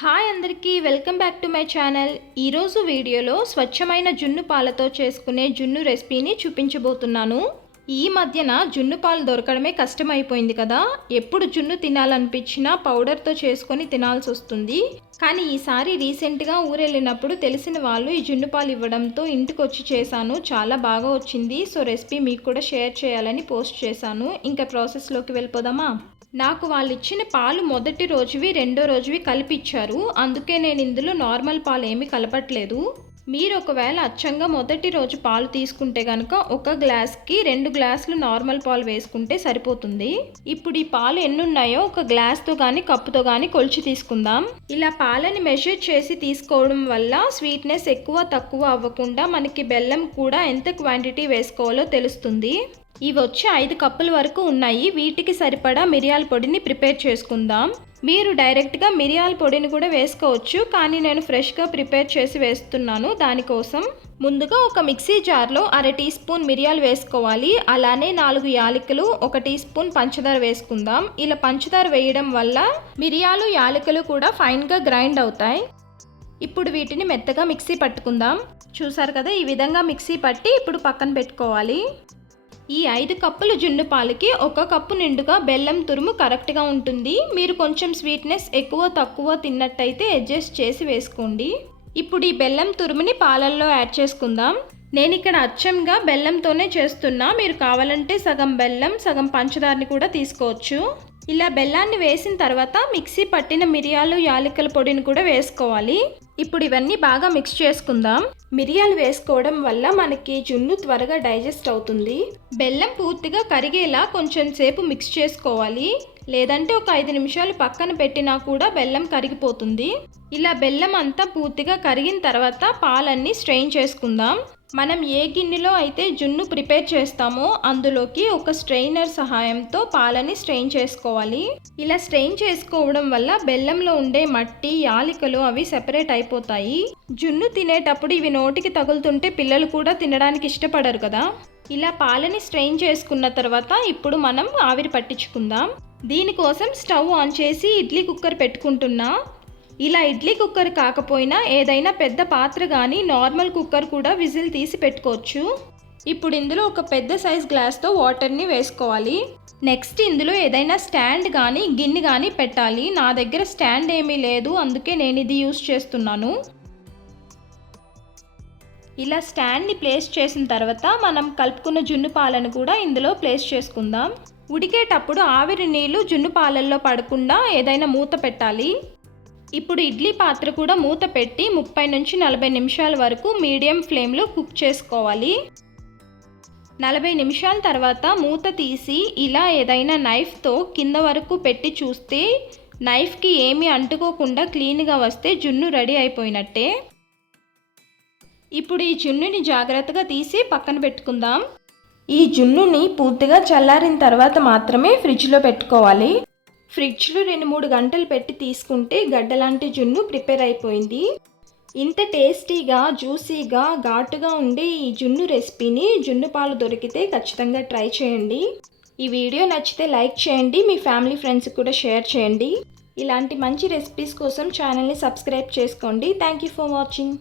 Hi అందరికీ welcome back to my channel. ఈరోజు వీడియోలో స్వచ్ఛమైన జున్ను పాలతో చేసుకునే జున్ను రెసిపీని చూపించబోతున్నాను. ఈ మధ్యన జున్ను పాలు దొరకడమే కష్టమైపోయింది కదా. ఎప్పుడు జున్ను తినాలనిపించినా పౌడర్తో చేసుకొని తినాల్సి వస్తుంది. కానీ ఈసారి రీసెంట్గా ఊరెళ్ళినప్పుడు తెలిసిన వాళ్ళు ఈ జున్ను పాలు ఇవ్వడంతో ఇంటికి వచ్చి చేశాను. చాలా బాగా వచ్చింది. సో రెసిపీ మీకు కూడా షేర్ చేయాలని పోస్ట్ చేశాను. ఇంకా ప్రాసెస్లోకి వెళ్ళిపోదామా? నాకు వాళ్ళు ఇచ్చిన పాలు మొదటి రోజువి రెండో రోజువి కలిపి ఇచ్చారు అందుకే నేను ఇందులో నార్మల్ పాలు ఏమీ కలపట్లేదు. మీరు ఒకవేళ అచ్చంగా మొదటి రోజు పాలు తీసుకుంటే కనుక ఒక గ్లాస్కి రెండు గ్లాసులు నార్మల్ పాలు వేసుకుంటే సరిపోతుంది. ఇప్పుడు ఈ పాలు ఎన్ని ఉన్నాయో ఒక గ్లాస్తో కానీ కప్పుతో కానీ కొలిచి తీసుకుందాం. ఇలా పాలని మెషర్ చేసి తీసుకోవడం వల్ల స్వీట్నెస్ ఎక్కువ తక్కువ అవ్వకుండా మనకి బెల్లం కూడా ఎంత క్వాంటిటీ వేసుకోవాలో తెలుస్తుంది. ఇవి వచ్చి ఐదు కప్పుల వరకు ఉన్నాయి. వీటికి సరిపడా మిరియాల పొడిని ప్రిపేర్ చేసుకుందాం. మీరు డైరెక్ట్గా మిరియాల పొడిని కూడా వేసుకోవచ్చు. కానీ నేను ఫ్రెష్గా ప్రిపేర్ చేసి వేస్తున్నాను. దానికోసం ముందుగా ఒక మిక్సీ జార్లో అర టీ స్పూన్ మిరియాలు వేసుకోవాలి. అలానే నాలుగు యాలకులు ఒక టీ స్పూన్ పంచదార వేసుకుందాం. ఇలా పంచదార వేయడం వల్ల మిరియాలు యాలకులు కూడా ఫైన్గా గ్రైండ్ అవుతాయి. ఇప్పుడు వీటిని మెత్తగా మిక్సీ పట్టుకుందాం. చూసారు కదా ఈ విధంగా మిక్సీ పట్టి ఇప్పుడు పక్కన పెట్టుకోవాలి. ఈ ఐదు కప్పుల జున్ను పాలకి ఒక కప్పు నిండుగా బెల్లం తురుము కరెక్ట్గా ఉంటుంది. మీరు కొంచెం స్వీట్నెస్ ఎక్కువ తక్కువ తిన్నట్టయితే అడ్జస్ట్ చేసి వేసుకోండి. ఇప్పుడు ఈ బెల్లం తురుముని పాలల్లో యాడ్ చేసుకుందాం. నేను ఇక్కడ అచ్చంగా బెల్లంతోనే చేస్తున్నా. మీరు కావాలంటే సగం బెల్లం సగం పంచదారని కూడా తీసుకోవచ్చు. ఇలా బెల్లాన్ని వేసిన తర్వాత మిక్సీ పట్టిన మిరియాలు యాలకుల పొడిని కూడా వేసుకోవాలి. ఇప్పుడు ఇవన్నీ బాగా మిక్స్ చేసుకుందాం. మిరియాలు వేసుకోవడం వల్ల మనకి జున్ను త్వరగా డైజెస్ట్ అవుతుంది. బెల్లం పూర్తిగా కరిగేలా కొంచెం సేపు మిక్స్ చేసుకోవాలి. లేదంటే ఒక ఐదు నిమిషాలు పక్కన పెట్టినా కూడా బెల్లం కరిగిపోతుంది. ఇలా బెల్లం అంతా పూర్తిగా కరిగిన తర్వాత పాలన్నీ స్ట్రెయిన్ చేసుకుందాం. మనం ఏ గిన్నెలో అయితే జున్ను ప్రిపేర్ చేస్తామో అందులోకి ఒక స్ట్రెయినర్ సహాయంతో పాలని స్ట్రెయిన్ చేసుకోవాలి. ఇలా స్ట్రెయిన్ చేసుకోవడం వల్ల బెల్లంలో ఉండే మట్టి యాలికలు అవి సెపరేట్ అయిపోతాయి. జున్ను తినేటప్పుడు ఇవి నోటికి తగులుతుంటే పిల్లలు కూడా తినడానికి ఇష్టపడరు కదా. ఇలా పాలని స్ట్రెయిన్ చేసుకున్న తర్వాత ఇప్పుడు మనం ఆవిరి పట్టించుకుందాం. దీనికోసం స్టవ్ ఆన్ చేసి ఇడ్లీ కుక్కర్ పెట్టుకుంటున్నా. ఇలా ఇడ్లీ కుక్కర్ కాకపోయినా ఏదైనా పెద్ద పాత్ర కానీ నార్మల్ కుక్కర్ కూడా విజిల్ తీసి పెట్టుకోవచ్చు. ఇప్పుడు ఇందులో ఒక పెద్ద సైజ్ గ్లాస్తో వాటర్ని వేసుకోవాలి. నెక్స్ట్ ఇందులో ఏదైనా స్టాండ్ కానీ గిన్నె కానీ పెట్టాలి. నా దగ్గర స్టాండ్ ఏమీ లేదు అందుకే నేను ఇది యూస్ చేస్తున్నాను. ఇలా స్టాండ్ని ప్లేస్ చేసిన తర్వాత మనం కలుపుకున్న జున్ను పాలను కూడా ఇందులో ప్లేస్ చేసుకుందాం. ఉడికేటప్పుడు ఆవిరి నీళ్ళు జున్ను పాలల్లో పడకుండా ఏదైనా మూత పెట్టాలి. ఇప్పుడు ఇడ్లీ పాత్ర కూడా మూత పెట్టి ముప్పై నుంచి నలభై నిమిషాల వరకు మీడియం ఫ్లేమ్లో కుక్ చేసుకోవాలి. నలభై నిమిషాల తర్వాత మూత తీసి ఇలా ఏదైనా నైఫ్తో కింద వరకు పెట్టి చూస్తే నైఫ్కి ఏమీ అంటుకోకుండా క్లీన్గా వస్తే జున్ను రెడీ అయిపోయినట్టే. ఇప్పుడు ఈ జున్నుని జాగ్రత్తగా తీసి పక్కన పెట్టుకుందాం. ఈ జున్నుని పూర్తిగా చల్లారిన తర్వాత మాత్రమే ఫ్రిడ్జ్లో పెట్టుకోవాలి. ఫ్రిడ్జ్లో రెండు మూడు గంటలు పెట్టి తీసుకుంటే గడ్డలాంటి జున్ను ప్రిపేర్ అయిపోయింది. ఇంత టేస్టీగా జ్యూసీగా ఘాటుగా ఉండే ఈ జున్ను రెసిపీని జున్ను పాలు దొరికితే ఖచ్చితంగా ట్రై చేయండి. ఈ వీడియో నచ్చితే లైక్ చేయండి మీ ఫ్యామిలీ ఫ్రెండ్స్కి కూడా షేర్ చేయండి. ఇలాంటి మంచి రెసిపీస్ కోసం ఛానల్ని సబ్స్క్రైబ్ చేసుకోండి. Thank you for watching.